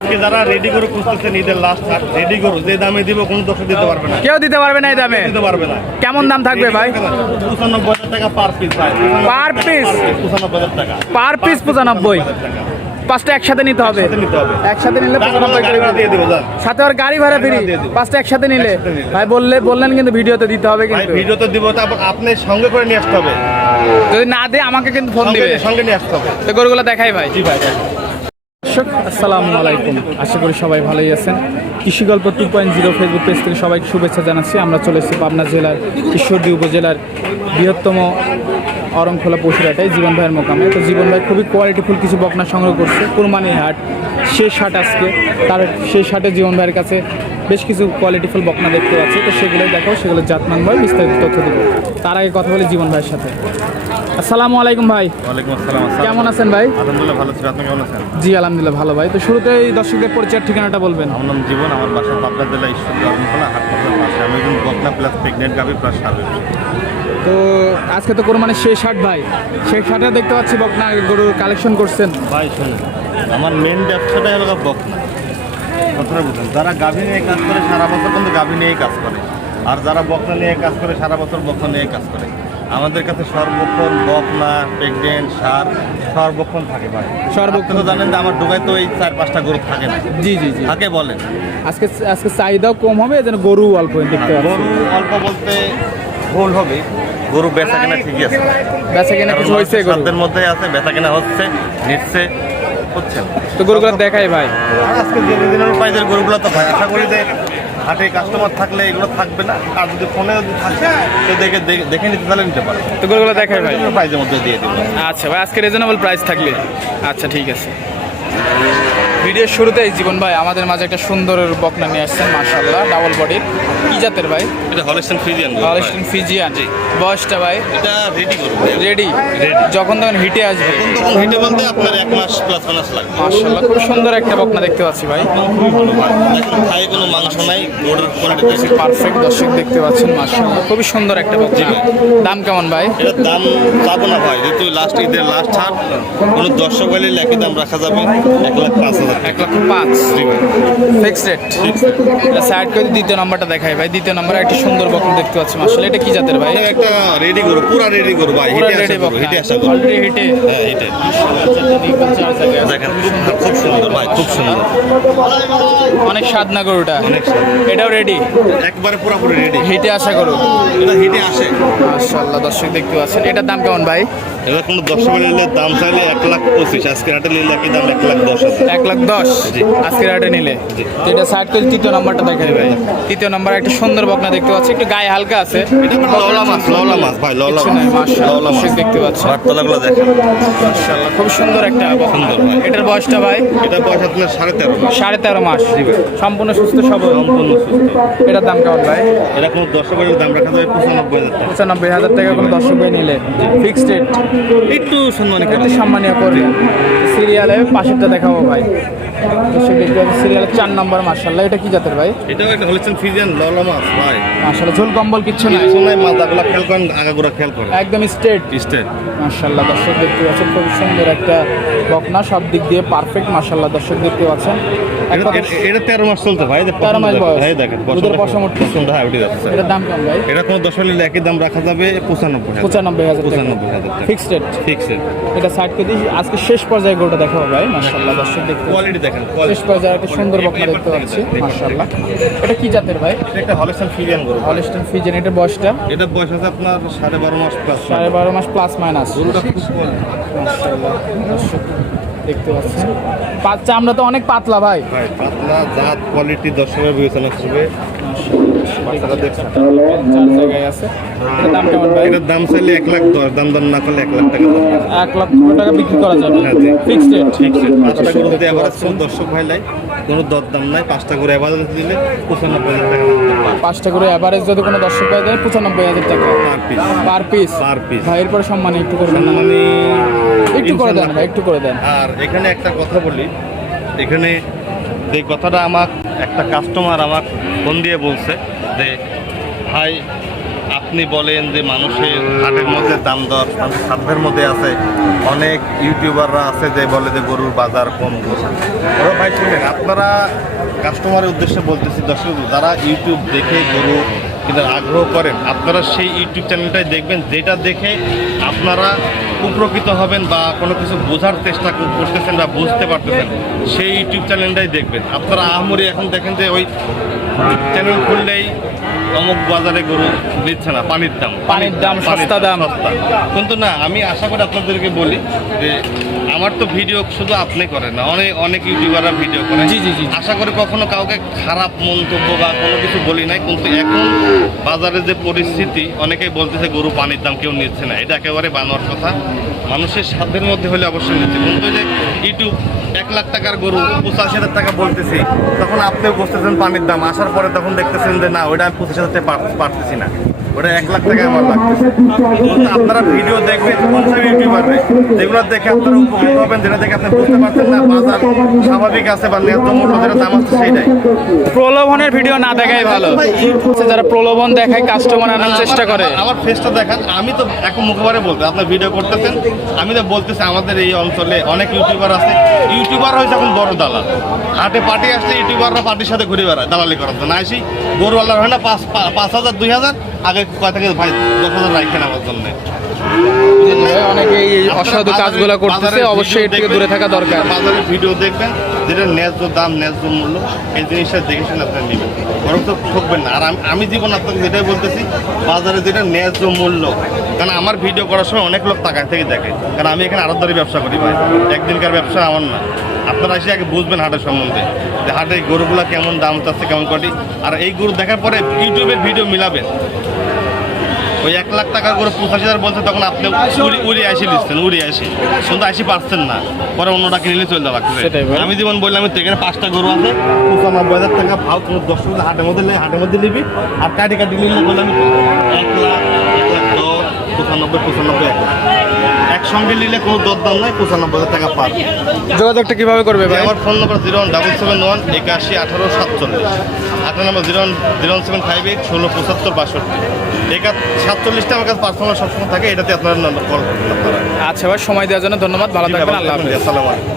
আজকে যারা রেডি করে খুঁজতেছেন ঈদের লাস্ট রেডি করো যে দামে দিব কোনো দর্শক দিতে পারবে না। কেউ দিতে পারবে না এই দামে। দিতে পারবে না। কেমন দাম থাকবে ভাই? পঁচানব্বই হাজার টাকা পার পিস Per piece? পঁচানব্বই হাজার টাকা। পার পিস পঁচানব্বই। পাঁচটা একসাথে নিতে হবে। একসাথে নিলে সাথে আর গাড়ি ভাড়া ফ্রি। পাঁচটা একসাথে নিলে। ভাই বললে বললেন কিন্তু ভিডিওতে দিতে হবে কিন্তু। ভিডিও তো দিব তারপর আপনি সঙ্গে করে নিয়ে আসতে হবে। যদি না দেয় আমাকে কিন্তু ফোন সঙ্গে দিবে। সঙ্গে নিয়ে আসতে হবে। তো গরুগুলো দেখাই ভাই। জি ভাই দর্শক, আসসালামু আলাইকুম। আশা করি সবাই ভালোই আছেন। Krishi Golpo two point zero Facebook page থেকে সবাইকে শুভেচ্ছা জানাচ্ছি। আমরা চলে এসেছি পাবনা জেলার ঈশ্বরদী উপজেলার বৃহত্তম অরংখোলা পশুরাটাই জীবন ভাইয়ের মোকামে। তো জীবন ভাই খুবই কোয়ালিটিফুল কিছু বকনা সংগ্রহ করছে। কুরবানি হাট, শেষ হাট আজকে। তার শেষ হাটে জীবন ভাইয়ের কাছে বেশ কিছু কোয়ালিটিফুল বকনা দেখতে পাচ্ছি। তো সেগুলোই দেখো সেগুলো জাতমান ভাই বিস্তারিত তথ্য দেবো। তার আগে কথা বলি জীবন ভাইয়ের সাথে। আসসালামু আলাইকুম ভাই। ওয়ালাইকুম আসসালাম কেমন আছেন ভাই? আলহামদুলিল্লাহ ভালো ছিল আপনি কেমন আছেন? জি আলহামদুলিল্লাহ ভালো ভাই। তো শুরুতেই দর্শকদের পরিচয়ের ঠিকানাটা বলবেন। আমার নাম জীবন আমার বাসা পাবনা জেলা ঈশ্বর ধর্মতলা হাট পাশে। আমি একজন বকনা প্লাস প্রেগনেন্ট গাভি প্লাস সার্ভিস তো আজকে তো কোরবানির শেষ হাট ভাই। শেষ হাটে দেখতে পাচ্ছি বকনা গরুর কালেকশন করছেন। ভাই শোনেন। আমার মেন ব্যবসাটাই হলো বকনা। কথাটা বুঝুন। যারা গাভী নিয়ে কাজ করে সারা বছর কিন্তু গাভী নিয়েই কাজ করে। আর যারা বকনা নিয়ে কাজ করে সারা বছর বকনা নিয়ে কাজ করে। আমাদের কাছে সর্বক্ষণ বকনা প্রেগনেন্ট সার সর্বক্ষণ থাকে ভাই। সর্বক্ষণ। জানেন যে আমার ডোকায় তো এই চার পাঁচটা গরু থাকে না। জি জি জি। থাকে বলেন। আজকে আজকে চাহিদাও কম হবে যেন গরু অল্প দেখতে গরু অল্প বলতে ভুল হবে। গরু বেচা কেনা ঠিকই আছে। বেচা কেনা কিছু হয়েছে গরু? সাধ্যের মধ্যে আছে বেচা কেনা হচ্ছে নিচ্ছে হচ্ছে। তো গরুগুলো দেখাই ভাই। আজকে যে দিনের প্রাইজের গরুগুলো তো ভাই আশা করি যে হাটে কাস্টমার থাকলে এগুলো থাকবে না। আর যদি ফোনে যদি থাকে তো দেখে দেখে- নিতে তাহলে নিতে পারে। তো গুলো দেখাই ভাই। প্রাইজের মধ্যে দিয়ে দেবো। আচ্ছা ভাই আজকে রিজনেবল প্রাইস থাকবে আচ্ছা ঠিক আছে। ভিডিওর শুরুতেই জীবন ভাই আমাদের মাঝে একটা সুন্দর বকনা নিয়ে আসছেন মার্শাল্লাহ ডাবল বডির কি জাতের ভাই? এটা হলস্টেন ফ্রিজিয়ান হলস্টিন ফিজিয়ান জি। বয়সটা ভাই? এটা রেডি করব রেডি যখন তখন হিটে আসবে। তখন হিটে বলতে আপনার এক মাস প্লাস মাস লাগবে। মার্শাল্লাহ খুব সুন্দর একটা বকনা দেখতে পাচ্ছি ভাই। ভাই কোনো মাংস নাই গোড়ের কোয়ালিটি পারফেক্ট দর্শক দেখতে পাচ্ছেন মার্শাল্লাহ খুবই সুন্দর একটা বকনা। দাম কেমন ভাই? এটার দাম চাবো না ভাই যেহেতু লাস্ট ঈদের লাস্ট ছাড় কোনো দর্শক হলে একই দাম রাখা যাবে এক লাখ পাঁচ হাজার এক লক্ষ পাঁচ। ফিক্স রেট সাইড করে দ্বিতীয় নাম্বারটা দেখাই ভাই। দ্বিতীয় নাম্বারে একটা সুন্দর বকনা দেখতে পাচ্ছি মার্শাল্লাহ এটা কি জাতের ভাই? একটা রেডি করো পুরা রেডি করো ভাই। হিটে রেডি আসা করো হিটে আসা করো অলরেডি হিটে। হ্যাঁ হিটে। দেখেন খুব সুন্দর ভাই খুব সুন্দর। অনেক স্বাদ না গরুটা? অনেক। এটাও রেডি একবারে পুরোপুরি রেডি হিটে আসা করু এটা হিটে আসে। মার্শাল্লাহ দর্শক দেখতে পাচ্ছেন। এটার দাম কেমন ভাই? এবার কোনো দর্শক নিলে দাম চাইলে এক লাখ পঁচিশ। আজকে হাটে নিলে একই দাম এক লাখ দশ এক লাখ দশ। নিলে। তো এটা সাইড করে তৃতীয় নাম্বারটা দেখাই ভাই। তৃতীয় নাম্বার একটা সুন্দর বকনা দেখতে পাচ্ছি। একটু গায়ে হালকা আছে। এটা লওলা মাছ লওলা মাছ ভাই লওলা মাছ। নাই, মাশাআল্লাহ, লওলা মাছ। দেখতে পাচ্ছেন। বার্তালাগুলো দেখেন। মাশাআল্লাহ, খুব সুন্দর একটা সুন্দর ভাই। এটার বয়সটা ভাই? এটা বয়স আপনার সাড়ে তেরো সাড়ে তেরো মাস। সম্পূর্ণ সুস্থ সবল। সম্পূর্ণ সুস্থ। এটার দাম কেমন ভাই? এটা কোনো দর্শক দাম রাখা যাবে পঁচানব্বই হাজার পঁচানব্বই হাজার টাকা কোনো দর্শক নিলে। ফিক্সড রেট একটু সম্মানিত একটু সম্মানীয় করবে সিরিয়ালে পাশেরটা দেখাবো ভাই। সিরিয়ালের চার নম্বর মার্শাল্লাহ এটা কি জাতের ভাই? এটাও একটা হলেছেন ফিজিয়ান লওলা মাছ ভাই। মার্শাল্লাহ ঝোল কম্বল কিচ্ছু নাই? সময় মাথাগুলো খেয়াল করেন আগাগোড়া খেয়াল করেন। একদম স্ট্রেট স্টেট মার্শাল্লাহ দর্শক দেখতে পাচ্ছেন খুব সুন্দর একটা বকনা সব দিক দিয়ে পারফেক্ট মার্শাল্লাহ দর্শক দেখতে পাচ্ছেন। এটা- এটা- এটা তেরো মাস চলতে ভাই তেরো মাস। দেখেন, পশম পছন্দ হয় উঠে যাচ্ছে। এটার দাম ভাই। এটা কোনো দশ একই দাম রাখা যাবে পঁচানব্বই পঁচানব্বই হাজার পঁচানব্বই হাজার টাকা। ফিক্সড রেট ফিক্সড এটা আজকে শেষ পর্যায়ে গোটা ভাই দর্শক দেখতে কোয়ালিটি দেখেন শেষ কোয়ালিটি পর্যায়ে একটা সুন্দর বকনা দেখতে পাচ্ছি এটা কি জাতের ভাই? একটা হলেছেন ফিজিয়ান গরু। হলিস্টন ফিজেন এটার বয়সটা? এটা বয়স আছে আপনার সাড়ে বারো মাস প্লাস সাড়ে বারো মাস প্লাস মাইনাস গরুটা খুব quality। দর্শক দেখতে পাচ্ছেন। আমরা তো অনেক পাতলা ভাই। ভাই পাতলা জাত কোয়ালিটি দর্শকের বিবেচনা করবে এটার দাম ভাই? চাইলে এক লাখ দশ দাম দাম না করলে এক লাখ টাকা এক লক্ষ টাকা বিক্রি করা যাবে। হ্যাঁ, পাঁচটা গরু যদি এভারেজ কোনো দর্শক ভাই লাই কোনো দর দাম নাই। পাঁচটা করে এভারেজ দিলে পঁচানব্বই হাজার টাকা পাঁচটা করে অ্যাভারেজ যদি কোনো দর্শক দেয় পঁচানব্বই হাজার টাকা। পার পিস পার পিস ভাই এরপরে সম্মান একটু করবেন না মানে একটু করে দেন ভাই একটু করে দেন। আর এখানে একটা কথা বলি। এখানে যে কথাটা আমার একটা কাস্টমার আমার ফোন দিয়ে বলছে যে, ভাই, আপনি বলেন যে মানুষের হাটের মধ্যে দাম দর সাধ্যের মধ্যে আছে। অনেক ইউটিউবাররা আছে যে বলে যে গরুর বাজার কম বড় ভাই শুনেন, আপনারা কাস্টমারের উদ্দেশ্যে বলতেছি, দর্শক, যারা ইউটিউব দেখে গরু কিন্তু আগ্রহ করেন, আপনারা সেই ইউটিউব চ্যানেলটাই দেখবেন, যেটা দেখে আপনারা উপকৃত হবেন বা কোনো কিছু বোঝার চেষ্টা করতেছেন বা বুঝতে পারতেছেন সেই ইউটিউব চ্যানেলটাই দেখবেন আপনারা আহমরি এখন দেখেন যে ওই চ্যানেল খুললেই অমুক বাজারে গরু দিচ্ছে না পানির দাম পানির দাম, সস্তা দাম। সস্তা। কিন্তু না আমি আশা করি আপনাদেরকে বলি যে আমার তো ভিডিও শুধু আপনি করেন না অনেক অনেক ইউটিউবাররা ভিডিও করেন জি, জি, জি। আশা করি কখনো কাউকে খারাপ মন্তব্য বা কোনো কিছু বলি নাই কিন্তু এখন বাজারে যে পরিস্থিতি অনেকেই বলতেছে গরু পানির দাম কেউ নিচ্ছে না এটা একেবারে বানোয়ার কথা। মানুষের সাধ্যের মধ্যে হলে অবশ্যই নিচ্ছে। কিন্তু যে ইউটিউব এক লাখ টাকার গরু পঁচাশি হাজার টাকা বলতেছি তখন আপনিও বসতেছেন পানির দাম আসার পরে তখন দেখতেছেন যে না ওইটা আমি পঁচিশ হাজার টাকা পারতেছি না। ওটা এক লাখ টাকা আমার লাগতেছে আপনারা ভিডিও দেখবেন কোন সব ইউটিউবারে যেগুলো দেখে আপনারা উপকৃত হবেন যেটা দেখে আপনি বুঝতে পারছেন না বাজার স্বাভাবিক আছে বা ন্যায্য মূল্য যেটা দাম আছে সেইটাই প্রলোভনের ভিডিও না দেখাই ভালো। যারা প্রলোভন দেখায় কাস্টমার আনার চেষ্টা করে। আমার- ফেসটা দেখান আমি তো এখন মুখবারে বলতে আপনার ভিডিও করতেছেন আমি তো বলতেছি আমাদের এই অঞ্চলে অনেক ইউটিউবার আছে। ইউটিউবার হয়েছে এখন বড় দালাল। হাটে পার্টি আসলে ইউটিউবাররা পার্টির সাথে ঘুরে বেড়ায় দালালি করার জন্য। আসি গরুওয়ালার হয় না পাঁচ পাঁচ হাজার দুই হাজার আগে কয় থেকে ভাই দশ হাজার রাখেন আমার জন্য। অনেকে এই অসাধু কাজগুলো করতেছে অবশ্যই এর থেকে দূরে থাকা দরকার। বাজারে ভিডিও দেখবেন যেটা ন্যায্য দাম ন্যায্য মূল্য এই জিনিসটা দেখে শুনে আপনারা নেবেন। বরং তো ঠকবেন না। আর আমি- জীবন আপনাকে যেটাই বলতেছি বাজারে যেটা ন্যায্য মূল্য। কারণ আমার ভিডিও করার সময় অনেক লোক টাকায় থেকে দেখে। কারণ আমি এখানে আরতদারি ব্যবসা করি ভাই। একদিনকার ব্যবসা আমার না। আপনারা এসে আগে বুঝবেন হাটের সম্বন্ধে। যে হাটে গরুগুলা কেমন দাম চাচ্ছে কেমন কোয়ালিটি আর এই গরু দেখার পরে ইউটিউবের ভিডিও মিলাবেন। ওই এক লাখ টাকা করে পঁচাশি হাজার বলছে তখন আপনি উড়ি উড়ি আসি দিচ্ছেন উড়ি আসি কিন্তু আসি পারছেন না। পরে অন্যটা কিনে নিয়ে চলে যাওয়া লাগছে। আমি যেমন বললাম আমি তো এখানে পাঁচটা গরু আছে পঁচানব্বই হাজার টাকা ভাও কোনো দশ হাটের মধ্যে হাটের মধ্যে নিবি। আর কাটি কাটি নিলে বললাম এক লাখ পঁচানব্বই পঁচানব্বই এক একসঙ্গে নিলে কোনো দরদাম নাই পঁচানব্বই টাকা পার। যোগাযোগটা কীভাবে করবে ভাই? আমার phone number zero one double seven one একাশি আঠারো সাতচল্লিশ। আঠারো number zero one zero one seven five eight ষোলো পঁচাত্তর বাষট্টি। একা সাতচল্লিশটা আমার কাছে পার্সোনাল সবসময় থাকে এটাতে আপনারা কল করবেন আচ্ছা ভাই সময় দেওয়ার জন্য ধন্যবাদ ভালো থাকবেন আল্লাহ আসসালামু আলাইকুম।